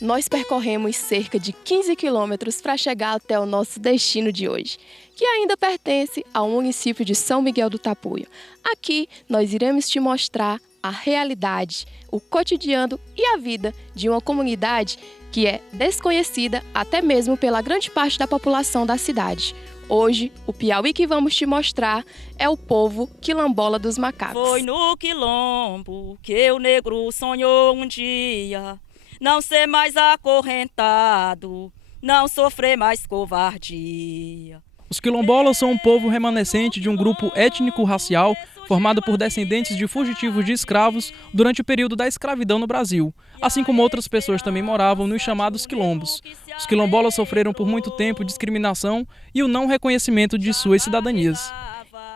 nós percorremos cerca de 15 quilômetros para chegar até o nosso destino de hoje, que ainda pertence ao município de São Miguel do Tapuio. Aqui nós iremos te mostrar a realidade, o cotidiano e a vida de uma comunidade que é desconhecida até mesmo pela grande parte da população da cidade. Hoje, o Piauí que vamos te mostrar é o povo quilombola dos macacos. Foi no quilombo que o negro sonhou um dia não ser mais acorrentado, não sofrer mais covardia. Os quilombolas são um povo remanescente de um grupo étnico-racial formado por descendentes de fugitivos de escravos durante o período da escravidão no Brasil, assim como outras pessoas também moravam nos chamados quilombos. Os quilombolas sofreram por muito tempo discriminação e o não reconhecimento de suas cidadanias.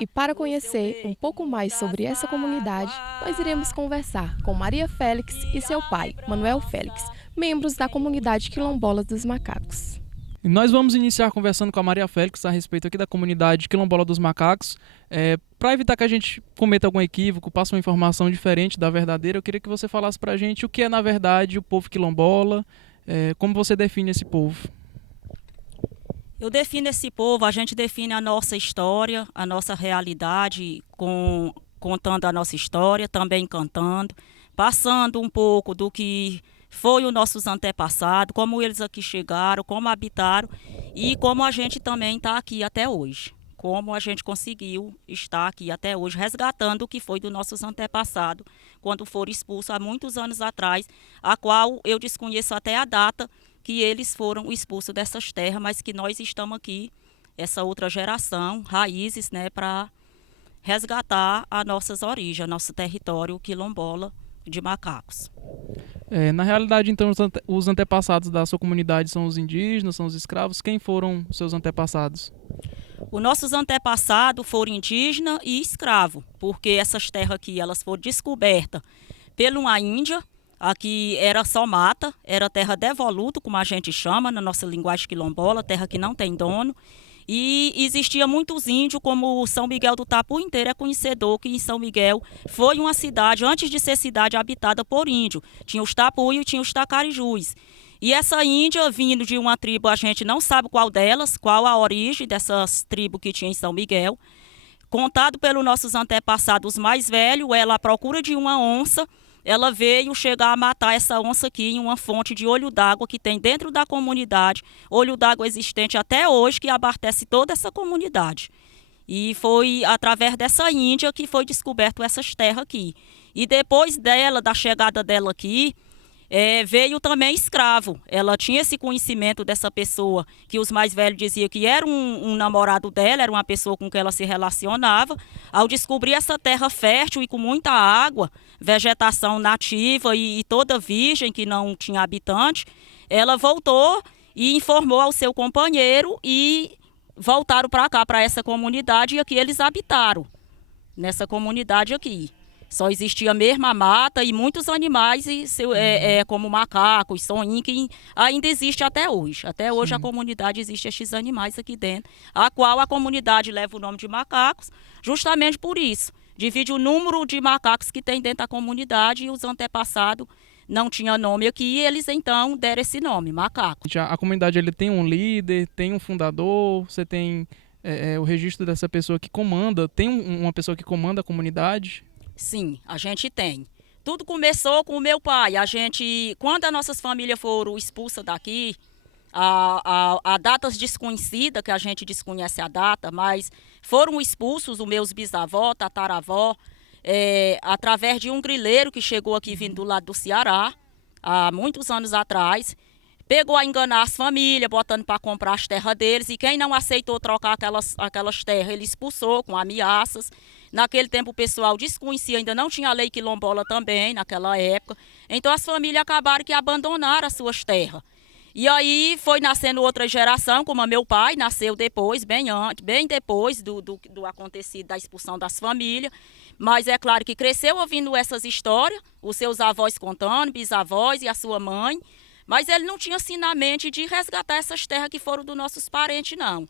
E para conhecer um pouco mais sobre essa comunidade, nós iremos conversar com Maria Félix e seu pai, Manuel Félix, membros da comunidade quilombola dos macacos. E nós vamos iniciar conversando com a Maria Félix a respeito aqui da comunidade quilombola dos macacos. Para evitar que a gente cometa algum equívoco, passe uma informação diferente da verdadeira, eu queria que você falasse para a gente o que é, na verdade, o povo quilombola, como você define esse povo. Eu defino esse povo, a gente define a nossa história, a nossa realidade, contando a nossa história, também cantando, passando um pouco do que foi os nossos antepassados, como eles aqui chegaram, como habitaram e como a gente também está aqui até hoje. Como a gente conseguiu estar aqui até hoje, resgatando o que foi dos nossos antepassados, quando foram expulsos há muitos anos atrás, a qual eu desconheço até a data que eles foram expulsos dessas terras, mas que nós estamos aqui, essa outra geração, raízes, né, para resgatar as nossas origens, nosso território quilombola de macacos. Na realidade, então, os antepassados da sua comunidade são os indígenas, são os escravos. Quem foram os seus antepassados? Os nossos antepassados foram indígenas e escravos, porque essas terras aqui elas foram descobertas por uma índia. Aqui era só mata, era terra devoluta, como a gente chama na nossa linguagem quilombola, terra que não tem dono. E existia muitos índios, como São Miguel do Tapuio inteiro é conhecedor que em São Miguel foi uma cidade, antes de ser cidade, habitada por índio. Tinha os tapuios e tinha os tacarijus. E essa índia, vindo de uma tribo, a gente não sabe qual delas, qual a origem dessas tribos que tinha em São Miguel. Contado pelos nossos antepassados mais velhos, ela à procura de uma onça, ela veio chegar a matar essa onça aqui em uma fonte de olho d'água que tem dentro da comunidade, olho d'água existente até hoje, que abastece toda essa comunidade. E foi através dessa índia que foi descoberto essas terras aqui. E depois dela, da chegada dela aqui, veio também escravo. Ela tinha esse conhecimento dessa pessoa, que os mais velhos diziam que era um namorado dela, era uma pessoa com quem ela se relacionava. Ao descobrir essa terra fértil e com muita água, vegetação nativa e toda virgem, que não tinha habitante, ela voltou e informou ao seu companheiro e voltaram para cá, para essa comunidade, e aqui eles habitaram, nessa comunidade aqui. Só existia mesmo a mata e muitos animais, como macacos, soninho, que ainda existe até hoje. Até hoje. Sim. A comunidade existe esses animais aqui dentro, a qual a comunidade leva o nome de macacos, justamente por isso. Divide o número de macacos que tem dentro da comunidade e os antepassados não tinham nome aqui e eles então deram esse nome, macaco. A comunidade ele tem um líder, tem um fundador, você tem o registro dessa pessoa que comanda, tem uma pessoa que comanda a comunidade? Sim, a gente tem. Tudo começou com o meu pai. Quando as nossas famílias foram expulsas daqui, a datas desconhecidas, que a gente desconhece a data, mas foram expulsos os meus bisavós, tataravó, através de um grileiro que chegou aqui vindo do lado do Ceará, há muitos anos atrás. Pegou a enganar as famílias, botando para comprar as terras deles, e quem não aceitou trocar aquelas terras, ele expulsou com ameaças. Naquele tempo o pessoal desconhecia, ainda não tinha lei quilombola também, naquela época. Então as famílias acabaram que abandonaram as suas terras. E aí foi nascendo outra geração, como meu pai nasceu depois, bem depois do acontecido da expulsão das famílias. Mas é claro que cresceu ouvindo essas histórias, os seus avós contando, bisavós e a sua mãe. Mas ele não tinha assim na mente de resgatar essas terras que foram dos nossos parentes, não.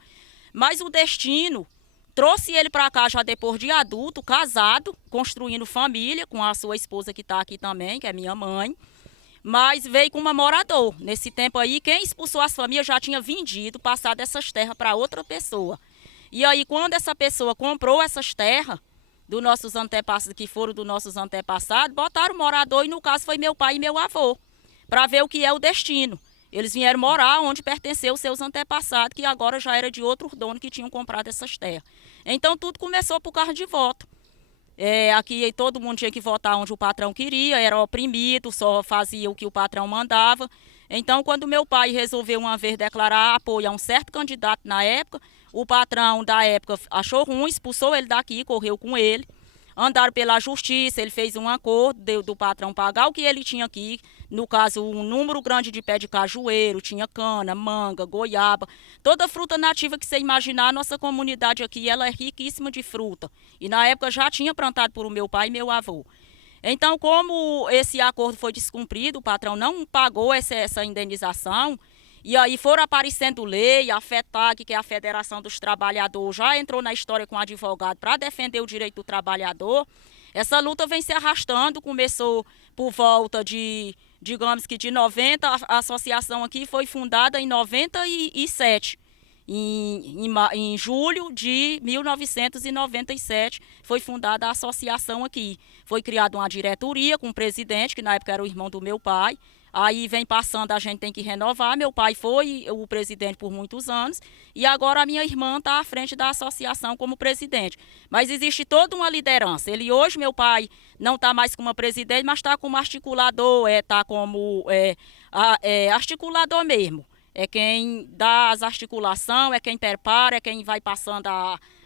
Mas o destino trouxe ele para cá já depois de adulto, casado, construindo família com a sua esposa que está aqui também, que é minha mãe. mas veio com uma morador. Nesse tempo aí, quem expulsou as famílias já tinha vendido, passado essas terras para outra pessoa. E aí, quando essa pessoa comprou essas terras, dos nossos antepassados, que foram dos nossos antepassados, botaram o morador, e no caso foi meu pai e meu avô, para ver o que é o destino. Eles vieram morar onde pertenceu os seus antepassados, que agora já era de outros donos que tinham comprado essas terras. Então tudo começou por causa de voto. Aqui todo mundo tinha que votar onde o patrão queria, era oprimido, só fazia o que o patrão mandava. Então, quando meu pai resolveu uma vez declarar apoio a um certo candidato na época, o patrão da época achou ruim, expulsou ele daqui, correu com ele. Andaram pela justiça, ele fez um acordo do patrão pagar o que ele tinha aqui. No caso, um número grande de pé de cajueiro, tinha cana, manga, goiaba. Toda fruta nativa que você imaginar, a nossa comunidade aqui ela é riquíssima de fruta. E na época já tinha plantado por o meu pai e meu avô. Então, como esse acordo foi descumprido, o patrão não pagou essa indenização, e aí foram aparecendo lei, a FETAG, que é a Federação dos Trabalhadores, já entrou na história com advogado para defender o direito do trabalhador. Essa luta vem se arrastando, começou por volta de, digamos que de 90, a associação aqui foi fundada em 97. Em julho de 1997 foi fundada a associação aqui. Foi criada uma diretoria com um presidente, que na época era o irmão do meu pai. Aí vem passando, a gente tem que renovar. Meu pai foi o presidente por muitos anos e agora a minha irmã está à frente da associação como presidente. Mas existe toda uma liderança. Hoje, meu pai não está mais como presidente, mas está como articulador, está como articulador mesmo. É quem dá as articulações, é quem prepara, é quem vai passando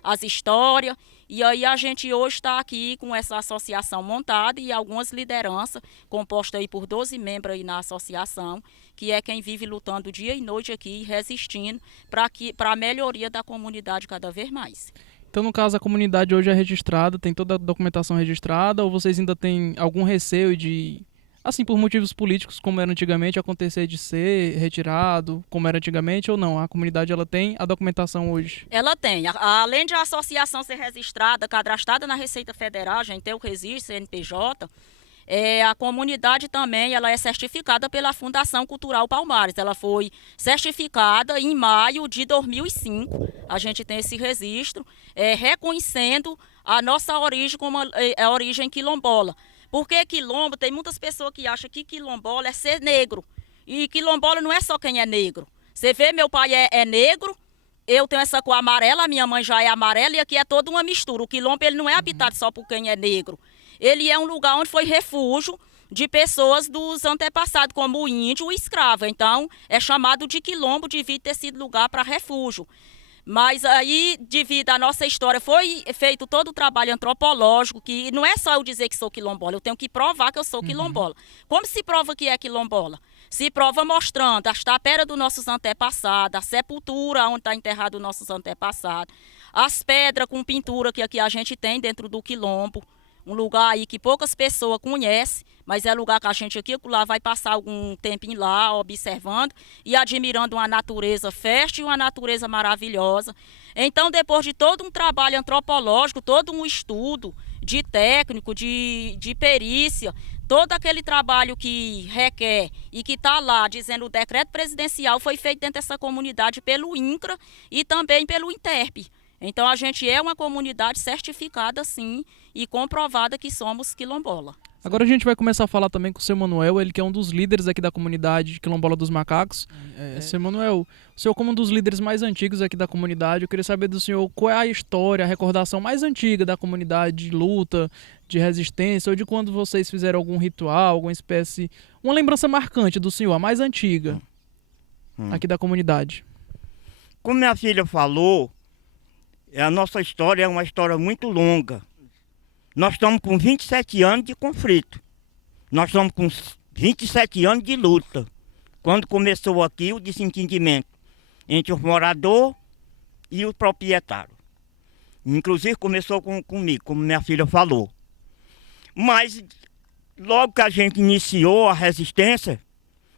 as histórias. E aí a gente hoje está aqui com essa associação montada e algumas lideranças, compostas aí por 12 membros aí na associação, que é quem vive lutando dia e noite aqui, resistindo para a melhoria da comunidade cada vez mais. Então, no caso, a comunidade hoje é registrada, tem toda a documentação registrada, ou vocês ainda têm algum receio de, assim, por motivos políticos, como era antigamente, acontecer de ser retirado, como era antigamente, ou não? A comunidade ela tem a documentação hoje? Ela tem. Além de a associação ser registrada, cadastrada na Receita Federal, a gente tem o registro, CNPJ, a comunidade também ela é certificada pela Fundação Cultural Palmares. Ela foi certificada em maio de 2005. A gente tem esse registro, reconhecendo a nossa origem como a origem quilombola. Porque quilombo, tem muitas pessoas que acham que quilombola é ser negro. E quilombola não é só quem é negro. Você vê, meu pai é negro, eu tenho essa cor amarela, a minha mãe já é amarela e aqui é toda uma mistura. O quilombo ele não é habitado só por quem é negro. Ele é um lugar onde foi refúgio de pessoas dos antepassados, como o índio, o escravo. Então, é chamado de quilombo devido ter sido lugar para refúgio. Mas aí, devido à nossa história, foi feito todo o trabalho antropológico, que não é só eu dizer que sou quilombola, eu tenho que provar que eu sou quilombola. Como se prova que é quilombola? Se prova mostrando as taperas dos nossos antepassados, a sepultura onde está enterrado os nossos antepassados, as pedras com pintura que aqui a gente tem dentro do quilombo, um lugar aí que poucas pessoas conhecem, mas é lugar que a gente aqui lá vai passar algum tempinho lá, observando e admirando uma natureza fértil e uma natureza maravilhosa. Então, depois de todo um trabalho antropológico, todo um estudo de técnico, de perícia, todo aquele trabalho que requer e que está lá dizendo o decreto presidencial foi feito dentro dessa comunidade pelo INCRA e também pelo INTERP. Então, a gente é uma comunidade certificada, sim, e comprovada que somos quilombola. Agora a gente vai começar a falar também com o seu Manuel, ele que é um dos líderes aqui da comunidade quilombola dos macacos. Seu Manuel, o senhor como um dos líderes mais antigos aqui da comunidade, eu queria saber do senhor qual é a história, a recordação mais antiga da comunidade de luta, de resistência, ou de quando vocês fizeram algum ritual, alguma espécie, uma lembrança marcante do senhor, a mais antiga aqui da comunidade. Como minha filha falou, a nossa história é uma história muito longa. Nós estamos com 27 anos de conflito. Nós estamos com 27 anos de luta. Quando começou aqui o desentendimento entre o morador e o proprietário. Inclusive começou comigo, como minha filha falou. Mas logo que a gente iniciou a resistência,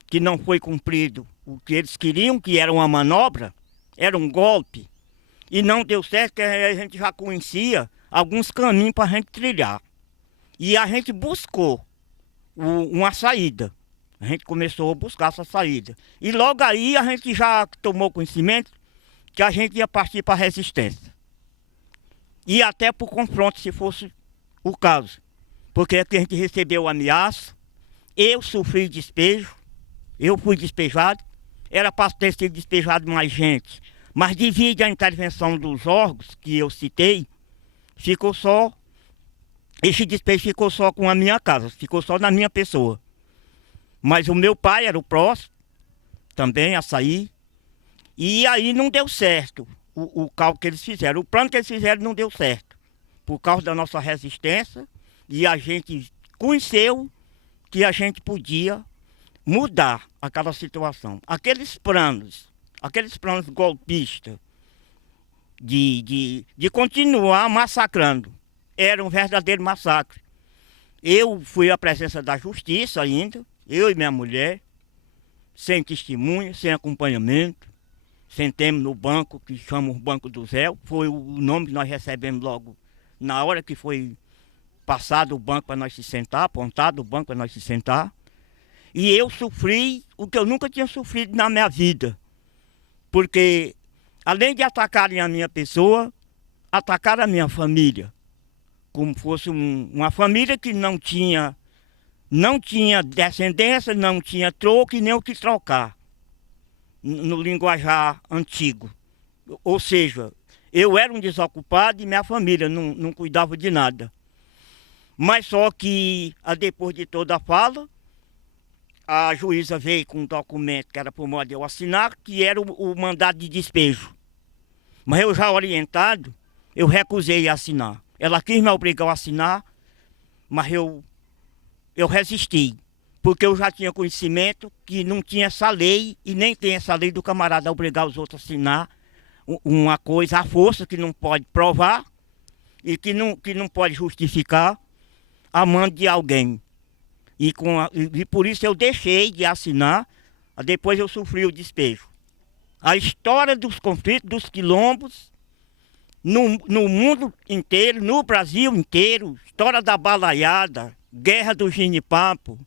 que não foi cumprido o que eles queriam, que era uma manobra, era um golpe, e não deu certo, que a gente já conhecia alguns caminhos para a gente trilhar. E a gente buscou uma saída. A gente começou a buscar essa saída. E logo aí a gente já tomou conhecimento que a gente ia partir para a resistência. E até para o confronto, se fosse o caso. Porque aqui a gente recebeu ameaça, eu sofri despejo, eu fui despejado, era para ter sido despejado mais gente. Mas devido à intervenção dos órgãos que eu citei, esse despejo ficou só com a minha casa, ficou só na minha pessoa. Mas o meu pai era o próximo, também a sair, e aí não deu certo o cálculo que eles fizeram. O plano que eles fizeram não deu certo, por causa da nossa resistência, e a gente conheceu que a gente podia mudar aquela situação. Aqueles planos golpistas de continuar massacrando, era um verdadeiro massacre. Eu fui à presença da justiça ainda, eu e minha mulher, sem testemunha, sem acompanhamento, sentemos no banco, que chama o Banco do Zé, foi o nome que nós recebemos logo na hora que foi passado o banco para nós se sentar, apontado o banco para nós se sentar. E eu sofri o que eu nunca tinha sofrido na minha vida. Porque, além de atacarem a minha pessoa, atacaram a minha família. Como fosse uma família que não tinha descendência, não tinha troco e nem o que trocar. No linguajar antigo. Ou seja, eu era um desocupado e minha família não cuidava de nada. Mas só que, depois de toda a fala, a juíza veio com um documento que era por modo de eu assinar, que era o mandado de despejo. Mas eu já orientado, eu recusei a assinar. Ela quis me obrigar a assinar, mas eu resisti. Porque eu já tinha conhecimento que não tinha essa lei, e nem tem essa lei do camarada obrigar os outros a assinar uma coisa à força que não pode provar e que não pode justificar a mão de alguém. E por isso eu deixei de assinar, depois eu sofri o despejo. A história dos conflitos, dos quilombos, no mundo inteiro, no Brasil inteiro, história da balaiada, guerra do genipapo,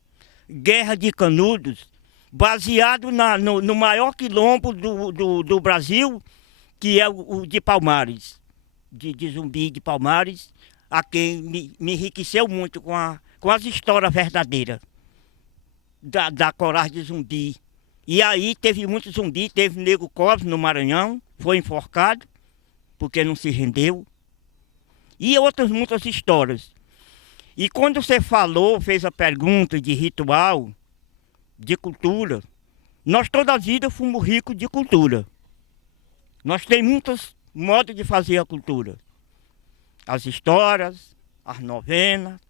guerra de Canudos, baseado no maior quilombo do Brasil, que é o de Palmares, de Zumbi de Palmares, a quem me enriqueceu muito com as histórias verdadeiras da coragem de Zumbi. E aí teve muito zumbi, teve Nego Cobres no Maranhão, foi enforcado, porque não se rendeu. E outras muitas histórias. E quando você fez a pergunta de ritual, de cultura, nós toda a vida fomos ricos de cultura. Nós temos muitos modos de fazer a cultura. As histórias, as novenas,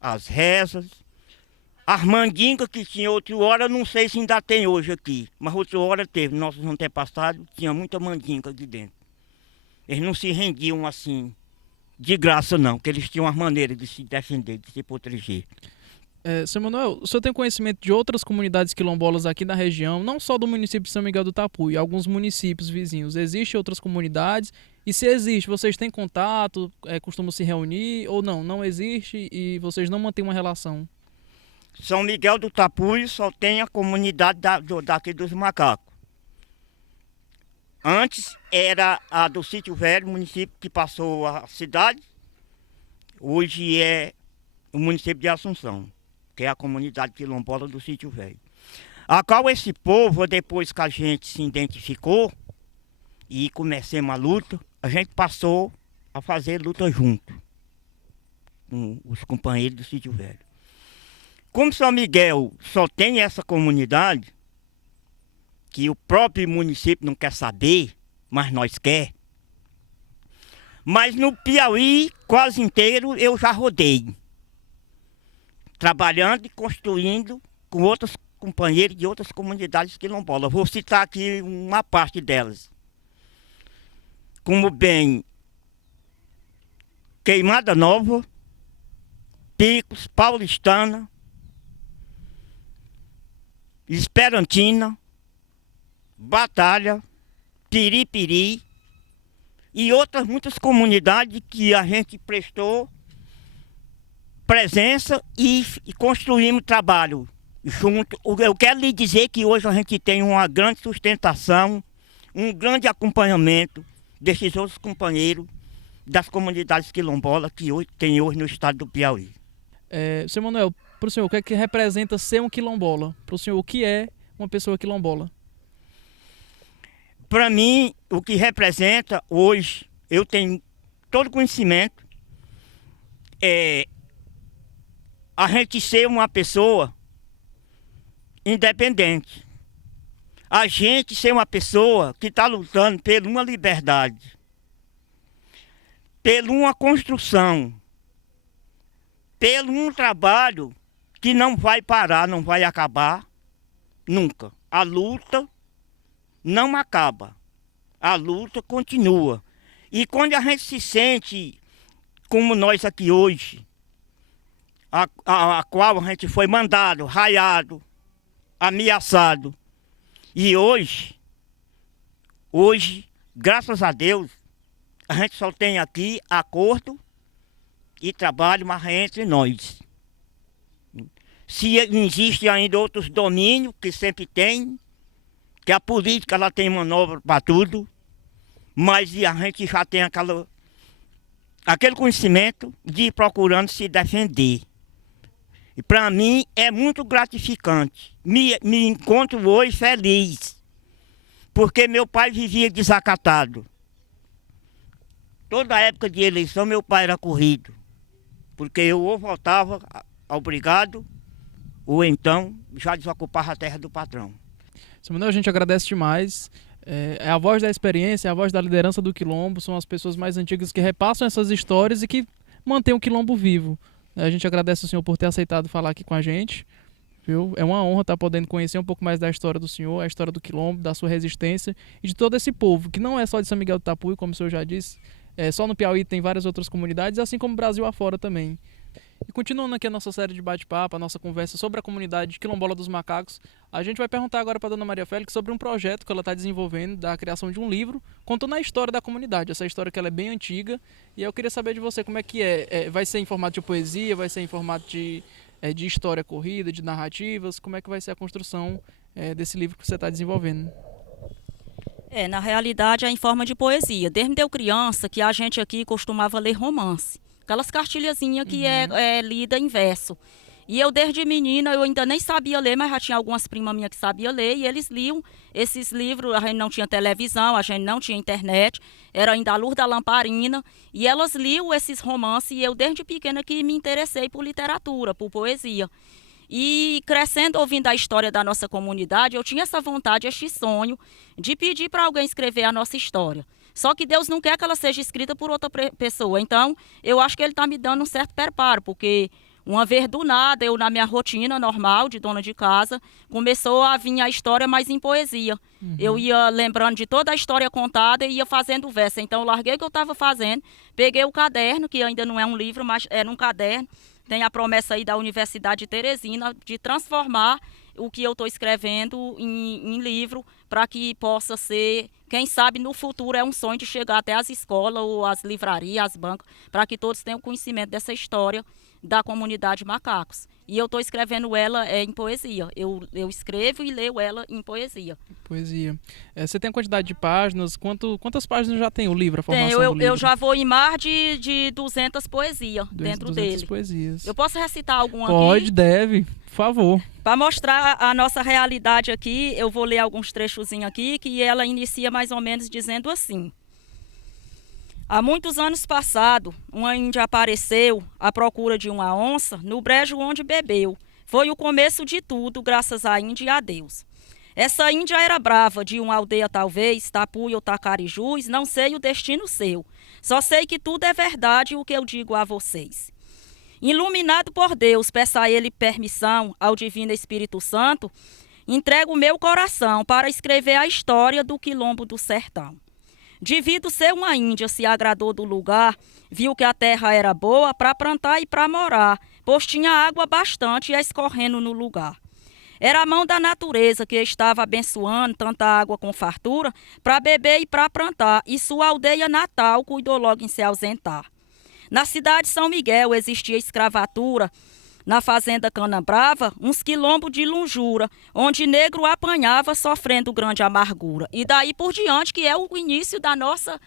as rezas, as mandingas que tinha outra hora, não sei se ainda tem hoje aqui, mas outra hora teve. Nossos antepassados tinha muita mandinga aqui dentro. Eles não se rendiam assim, de graça não, porque eles tinham as maneiras de se defender, de se proteger. Seu Manuel, o senhor tem conhecimento de outras comunidades quilombolas aqui da região, não só do município de São Miguel do Tapuio, alguns municípios vizinhos. Existem outras comunidades? E se existe, vocês têm contato, costumam se reunir ou não? Não existe e vocês não mantêm uma relação? São Miguel do Tapuio só tem a comunidade daqui dos macacos. Antes era a do Sítio Velho, município que passou a cidade. Hoje é o município de Assunção, que é a comunidade quilombola do Sítio Velho. A qual esse povo, depois que a gente se identificou e começamos a luta, a gente passou a fazer luta junto com os companheiros do Sítio Velho. Como São Miguel só tem essa comunidade, que o próprio município não quer saber, mas nós quer. Mas no Piauí, quase inteiro, eu já rodei. Trabalhando e construindo com outros companheiros de outras comunidades quilombolas. Vou citar aqui uma parte delas. Como bem Queimada Nova, Picos, Paulistana, Esperantina, Batalha, Piripiri e outras muitas comunidades que a gente prestou presença e construímos trabalho junto. Eu quero lhe dizer que hoje a gente tem uma grande sustentação, um grande acompanhamento desses outros companheiros das comunidades quilombolas que hoje tem hoje no estado do Piauí. Seu Manuel, para o senhor, o que é que representa ser um quilombola? Para o senhor, o que é uma pessoa quilombola? Para mim, o que representa hoje, eu tenho todo conhecimento, é a gente ser uma pessoa independente. A gente ser uma pessoa que está lutando por uma liberdade, por uma construção, por um trabalho que não vai parar, não vai acabar nunca. A luta não acaba, a luta continua. E quando a gente se sente como nós aqui hoje, a qual a gente foi mandado, raiado, ameaçado, e hoje, graças a Deus, a gente só tem aqui acordo e trabalho, mas é entre nós. Se existe ainda outros domínios, que sempre tem, que a política ela tem manobra para tudo, mas a gente já tem aquele conhecimento de ir procurando se defender. E para mim é muito gratificante. Me encontro hoje feliz, porque meu pai vivia desacatado. Toda época de eleição meu pai era corrido, porque eu ou voltava ao brigado, ou então já desocupava a terra do patrão. Seu Manuel, a gente agradece demais. É a voz da experiência, é a voz da liderança do quilombo, são as pessoas mais antigas que repassam essas histórias e que mantêm o quilombo vivo. A gente agradece ao senhor por ter aceitado falar aqui com a gente. Viu? É uma honra estar podendo conhecer um pouco mais da história do senhor, a história do quilombo, da sua resistência e de todo esse povo, que não é só de São Miguel do Tapuio, como o senhor já disse. Só no Piauí tem várias outras comunidades, assim como o Brasil afora também. E continuando aqui a nossa série de bate-papo, a nossa conversa sobre a comunidade quilombola dos macacos, a gente vai perguntar agora para a dona Maria Félix sobre um projeto que ela está desenvolvendo, da criação de um livro, contando a história da comunidade, essa história que ela é bem antiga. E eu queria saber de você como é que vai ser em formato de poesia, vai ser em formato de história corrida, de narrativas, como é que vai ser a construção desse livro que você está desenvolvendo? Na realidade é em forma de poesia. Desde eu criança que a gente aqui costumava ler romance. Aquelas cartilhazinhas que é lida em verso. E eu desde menina, eu ainda nem sabia ler, mas já tinha algumas primas minhas que sabiam ler. E eles liam esses livros, a gente não tinha televisão, a gente não tinha internet. Era ainda a luz da lamparina. E elas liam esses romances e eu desde pequena que me interessei por literatura, por poesia. E crescendo, ouvindo a história da nossa comunidade, eu tinha essa vontade, este sonho de pedir para alguém escrever a nossa história. Só que Deus não quer que ela seja escrita por outra pessoa. Então, eu acho que Ele está me dando um certo preparo, porque uma vez do nada, eu na minha rotina normal de dona de casa, começou a vir a história mais em poesia. Eu ia lembrando de toda a história contada e ia fazendo verso. Então, eu larguei o que eu estava fazendo, peguei o caderno, que ainda não é um livro, mas era um caderno. Tem a promessa aí da Universidade de Teresina de transformar o que eu estou escrevendo em livro para que possa ser, quem sabe no futuro é um sonho de chegar até as escolas ou as livrarias, as bancas, para que todos tenham conhecimento dessa história da comunidade macacos. E eu estou escrevendo ela em poesia. Eu escrevo e leio ela em poesia. Poesia. Você tem a quantidade de páginas? Quantas páginas já tem o livro, a formação do livro? Eu já vou em mais de 200 poesias dentro 200 dele. Poesias. Eu posso recitar alguma aqui? Pode, deve. Por favor. Para mostrar a nossa realidade aqui, eu vou ler alguns trechozinhos aqui, que ela inicia mais ou menos dizendo assim. Há muitos anos passados, uma índia apareceu à procura de uma onça no brejo onde bebeu. Foi o começo de tudo, graças à índia e a Deus. Essa índia era brava, de uma aldeia talvez, Tapuio ou Tacarijus, não sei o destino seu. Só sei que tudo é verdade o que eu digo a vocês. Iluminado por Deus, peço a Ele permissão, ao Divino Espírito Santo, entrego o meu coração para escrever a história do quilombo do sertão. Devido ser uma índia, se agradou do lugar, viu que a terra era boa para plantar e para morar, pois tinha água bastante escorrendo no lugar. Era a mão da natureza que estava abençoando tanta água com fartura para beber e para plantar, e sua aldeia natal cuidou logo em se ausentar. Na cidade de São Miguel existia escravatura, na fazenda Cana Brava, uns quilombos de lonjura, onde negro apanhava sofrendo grande amargura. E daí por diante, que é o início da nossa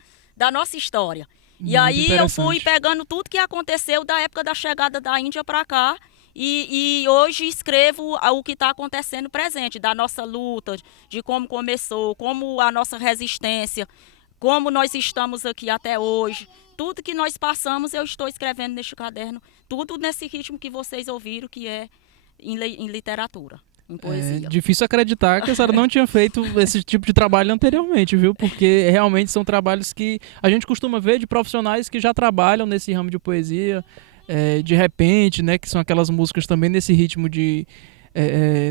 história. E aí eu fui pegando tudo que aconteceu da época da chegada da Índia para cá e hoje escrevo o que está acontecendo presente, da nossa luta, de como começou, como a nossa resistência, como nós estamos aqui até hoje. Tudo que nós passamos eu estou escrevendo neste caderno, tudo nesse ritmo que vocês ouviram, que é em literatura. Em poesia. É difícil acreditar que a senhora não tinha feito esse tipo de trabalho anteriormente, viu? Porque realmente são trabalhos que a gente costuma ver de profissionais que já trabalham nesse ramo de poesia, de repente, né? Que são aquelas músicas também nesse ritmo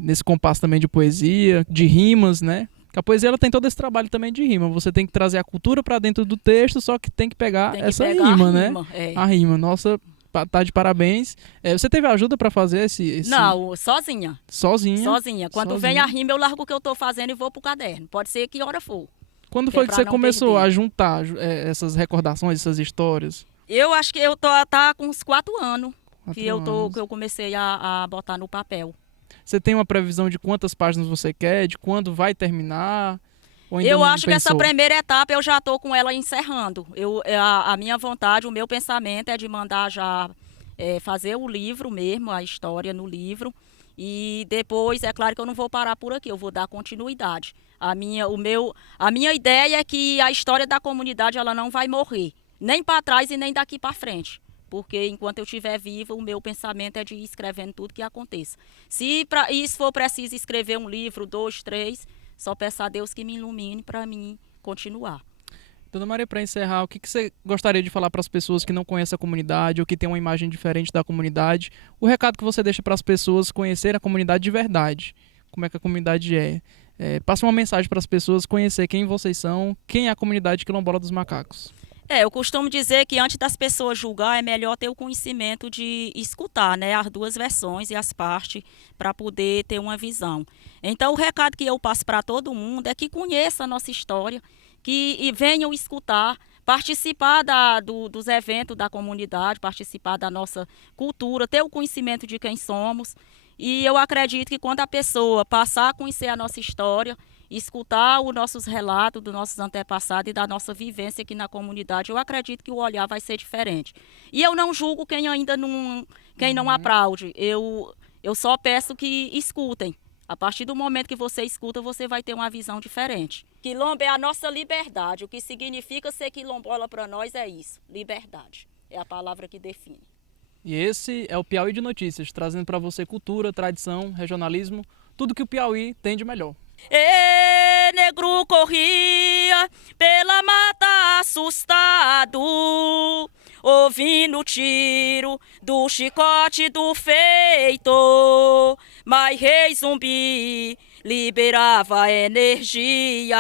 nesse compasso também de poesia, de rimas, né? Que a poesia ela tem todo esse trabalho também de rima. Você tem que trazer a cultura para dentro do texto, só que tem que pegar essa rima, né? A rima. Nossa, tá de parabéns. Você teve ajuda para fazer esse... Não, sozinha. Sozinha? Sozinha. Quando vem a rima, eu largo o que eu tô fazendo e vou pro caderno. Pode ser que hora for. Quando foi que você começou a juntar essas recordações, essas histórias? Eu acho que eu tá com uns 4 anos que eu comecei a botar no papel. Você tem uma previsão de quantas páginas você quer, de quando vai terminar? Eu acho que essa primeira etapa eu já estou com ela encerrando. A minha vontade, o meu pensamento é de mandar já fazer o livro mesmo, a história no livro. E depois, é claro que eu não vou parar por aqui, eu vou dar continuidade. A minha ideia é que a história da comunidade ela não vai morrer, nem para trás e nem daqui para frente. Porque enquanto eu estiver viva, o meu pensamento é de ir escrevendo tudo que aconteça. Se for preciso escrever um livro, 2, 3... Só peço a Deus que me ilumine para mim continuar. Dona Maria, para encerrar, o que você gostaria de falar para as pessoas que não conhecem a comunidade ou que têm uma imagem diferente da comunidade? O recado que você deixa para as pessoas conhecerem a comunidade de verdade. Como é que a comunidade é? Passa uma mensagem para as pessoas conhecer quem vocês são, quem é a comunidade Quilombola dos Macacos. Eu costumo dizer que antes das pessoas julgar é melhor ter o conhecimento de escutar, né, as duas versões e as partes para poder ter uma visão. Então o recado que eu passo para todo mundo é que conheça a nossa história, que venham escutar, participar dos eventos da comunidade, participar da nossa cultura, ter o conhecimento de quem somos. E eu acredito que quando a pessoa passar a conhecer a nossa história, escutar os nossos relatos dos nossos antepassados e da nossa vivência aqui na comunidade, eu acredito que o olhar vai ser diferente. E eu não julgo quem não aplaude. Eu só peço que escutem. A partir do momento que você escuta, você vai ter uma visão diferente. Quilombo é a nossa liberdade. O que significa ser quilombola para nós é isso, liberdade. É a palavra que define. E esse é o Piauí de Notícias, trazendo para você cultura, tradição, regionalismo, tudo que o Piauí tem de melhor. Negro corria pela mata assustado, ouvindo o tiro do chicote do feitor. Mas Rei Zumbi liberava energia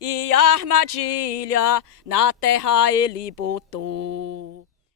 e armadilha na terra ele botou.